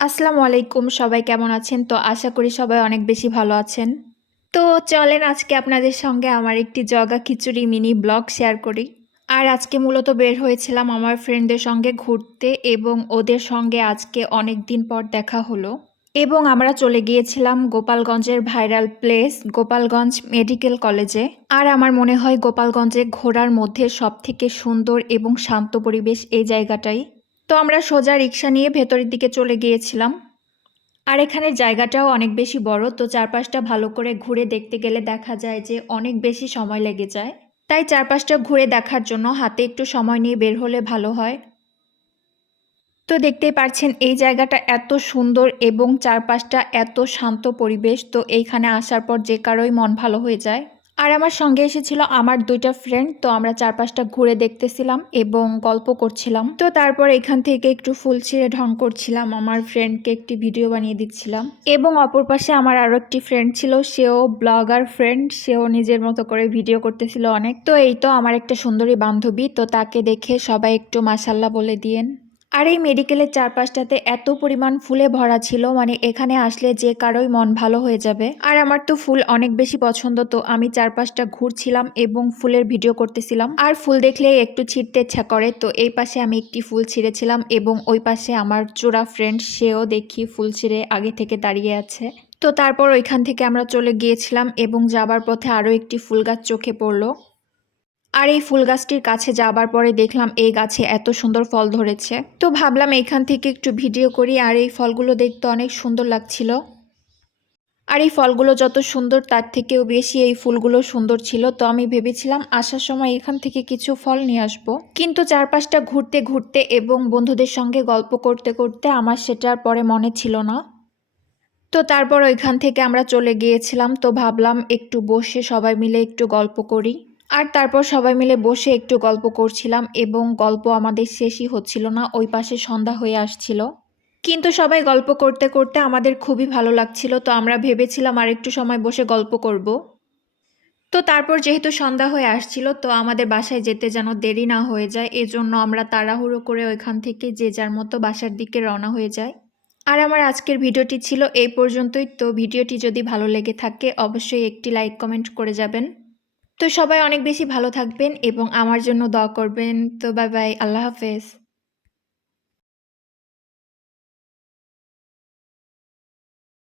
আসসালামু আলাইকুম, সবাই কেমন আছেন? তো আশা করি সবাই অনেক বেশি ভালো আছেন। তো চলেন আজকে আপনাদের সঙ্গে আমার একটি জগা খিচুড়ি মিনি ব্লগ শেয়ার করি। আর আজকে মূলত বের হয়েছিলাম আমার ফ্রেন্ডদের সঙ্গে ঘুরতে এবং ওদের সঙ্গে আজকে অনেক দিন পর দেখা হলো। এবং আমরা চলে গিয়েছিলাম গোপালগঞ্জের ভাইরাল প্লেস, গোপালগঞ্জ মেডিকেল কলেজে। আর আমার মনে হয় গোপালগঞ্জে ঘোরার মধ্যে সবথেকে সুন্দর এবং শান্ত পরিবেশ এই জায়গাটাই। তো আমরা সোজা রিক্সা নিয়ে ভেতরের দিকে চলে গিয়েছিলাম। আর এখানের জায়গাটাও অনেক বেশি বড়, তো চারপাশটা ভালো করে ঘুরে দেখতে গেলে দেখা যায় যে অনেক বেশি সময় লেগে যায়। তাই চারপাশটা ঘুরে দেখার জন্য হাতে একটু সময় নিয়ে বের হলে ভালো হয়। তো দেখতেই পারছেন এই জায়গাটা এত সুন্দর এবং চারপাশটা এত শান্ত পরিবেশ, তো এইখানে আসার পর যে কারোই মন ভালো হয়ে যায়। আর আমার সঙ্গে এসেছিল আমার দুইটা ফ্রেন্ড তো আমরা চারপাশটা ঘুরে দেখতেছিলাম এবং গল্প করছিলাম। তো তারপর এখান থেকে একটু ফুল ছিঁড়ে ঢং করছিলাম, আমার ফ্রেন্ডকে একটি ভিডিও বানিয়ে দিচ্ছিলাম। এবং অপর পাশে আমার আরও একটি ফ্রেন্ড ছিল, সেও ব্লগার ফ্রেন্ড সেও নিজের মতো করে ভিডিও করতেছিল অনেক। তো এই তো আমার একটা সুন্দরী বান্ধবী, তো তাকে দেখে সবাই একটু মাসাল্লাহ বলে দিয়েন। আর এই মেডিকেলের চারপাশটাতে এত পরিমাণ ফুলে ভরা ছিল মানে এখানে আসলে যে কারোই মন ভালো হয়ে যাবে। আর আমার তো ফুল অনেক বেশি পছন্দ, তো আমি চারপাশটা ঘুরছিলাম এবং ফুলের ভিডিও করতেছিলাম। আর ফুল দেখলে একটু ছিঁড়তে ইচ্ছা করে, তো এই পাশে আমি একটি ফুল ছিঁড়েছিলাম এবং ওই পাশে আমার চোরা ফ্রেন্ড সেও দেখি ফুল ছিঁড়ে আগে থেকে দাঁড়িয়ে আছে। তো তারপর ওইখান থেকে আমরা চলে গিয়েছিলাম এবং যাবার পথে আরও একটি ফুল গাছ চোখে পড়ল। আর এই ফুল গাছটির কাছে যাবার পরে দেখলাম এই গাছে এত সুন্দর ফল ধরেছে। তো ভাবলাম এখান থেকে একটু ভিডিও করি আর এই ফলগুলো দেখতে অনেক সুন্দর লাগছিল। আর এই ফলগুলো যত সুন্দর তার থেকেও বেশি এই ফুলগুলো সুন্দর ছিল। তো আমি ভেবেছিলাম আসার সময় এখান থেকে কিছু ফল নিয়ে আসব। কিন্তু চারপাশটা ঘুরতে ঘুরতে এবং বন্ধুদের সঙ্গে গল্প করতে করতে আমার সেটার পরে মনে ছিল না। তো তারপর ওইখান থেকে আমরা চলে গিয়েছিলাম। তো ভাবলাম একটু বসে সবাই মিলে একটু গল্প করি। আর তারপর সবাই মিলে বসে একটু গল্প করছিলাম এবং গল্প আমাদের শেষই হচ্ছিল না, ওই পাশে সন্ধ্যা হয়ে আসছিল। কিন্তু সবাই গল্প করতে করতে আমাদের খুবই ভালো লাগছিল, তো আমরা ভেবেছিলাম আর একটু সময় বসে গল্প করব। তো তারপর যেহেতু সন্ধ্যা হয়ে আসছিল, তো আমাদের বাসায় যেতে যেন দেরি না হয়ে যায়, এজন্য আমরা তাড়াহুড়ো করে ওইখান থেকে যে যার মতো বাসার দিকে রওনা হয়ে যায় আর আমার আজকের ভিডিওটি ছিল এই পর্যন্তই, তো ভিডিওটি যদি ভালো লেগে থাকে অবশ্যই একটি লাইক কমেন্ট করে যাবেন। তো সবাই অনেক বেশি ভালো থাকবেন এবং আমার জন্য দোয়া করবেন। তো বাই বাই আল্লাহ হাফেজ।